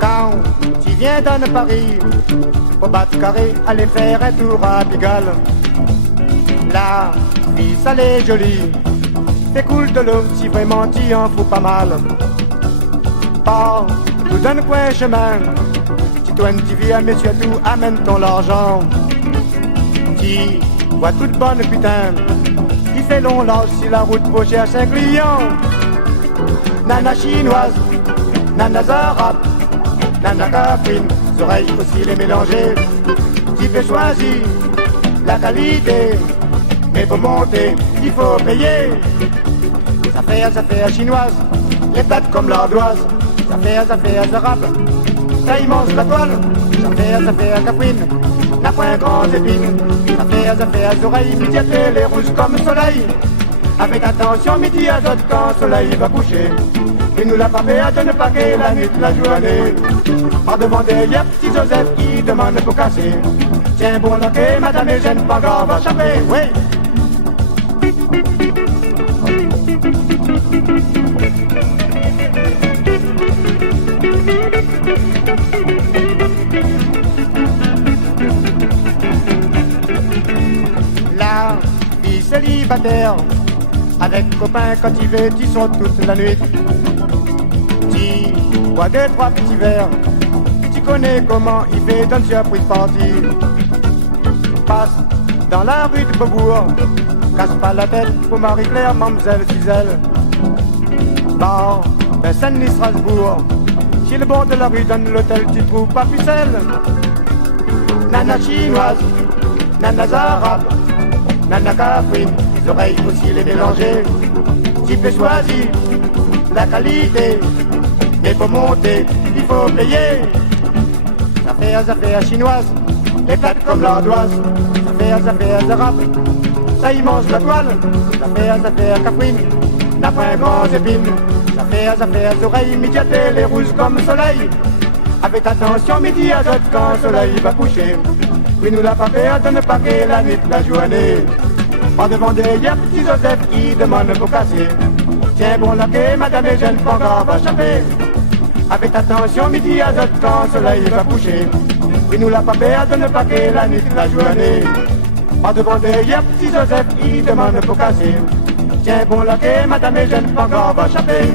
Quand tu viens dans Paris, au bas de carré, aller faire un tour à Pigalle. La vie, ça l'est jolie, c'est cool de l'eau, si vraiment tu en fous pas mal. Pas tout d'un coin chemin, tu dois une TV à monsieur tout, amène ton argent. Tu vois toute bonne putain, il fait long l'âge si la route pour chercher un client. Nana chinoise, nana arabe, nana cafrine, oreilles aussi les mélanger. Tu peux choisir la qualité, mais pour monter, il faut payer. Ça fait chinoise, les pattes comme l'ardoise. Ça fait arabe, ça y mange la toile. Ça fait cafrine, n'a point grandes épines. Ça fait oreilles, midi les rouges comme soleil. Avec attention, midi à d'autres quand le soleil va coucher. Il nous l'a pas fait à donner paquet la nuit, la journée. Par devant des yeux, petit Joseph qui demande pour casser. Tiens bon loquet, madame et gêne pas grave à chaper, oui. La vie célibataire, avec copains quand il veut, tu sors toute la nuit. Tu bois deux, trois petits verres, tu connais comment il fait dans le surprise party. Passe dans la rue de Beaubourg, casse pas la tête pour Marie-Claire, Mamselle, Gisèle. Bar de Saint-Denis-Strasbourg, sur le bord de la rue, dans l'hôtel, tu trouves pas pucelle. Nana chinoise, nana arabe, nana cafrine, les oreilles aussi les mélanger. Tu peux choisir la qualité, mais pour monter, il faut payer. Ça fait chinoise, les plates comme l'ardoise. Ça fait arabe, ça y mange la toile. Ça fait cafrine, n'a pas grandes épines. Ça fait oreilles midiatées, les rouges comme le soleil. Avec attention, midi à d'autres quand le soleil va coucher. Oui, nous l'a pas fait à donner paquet la nuit, la journée. Pas devant des yeux, petit Joseph qui demande pour casser. Tiens bon loquet, madame et jeune, pas grave à chaper. Avec attention, midi à d'autres quand le soleil va coucher. Oui, nous l'a pas fait à donner paquet la nuit, la journée. Pas devant des yeux, petit Joseph qui demande pour casser. Tiens bon loquet, madame et jeune, pas grave à chaper.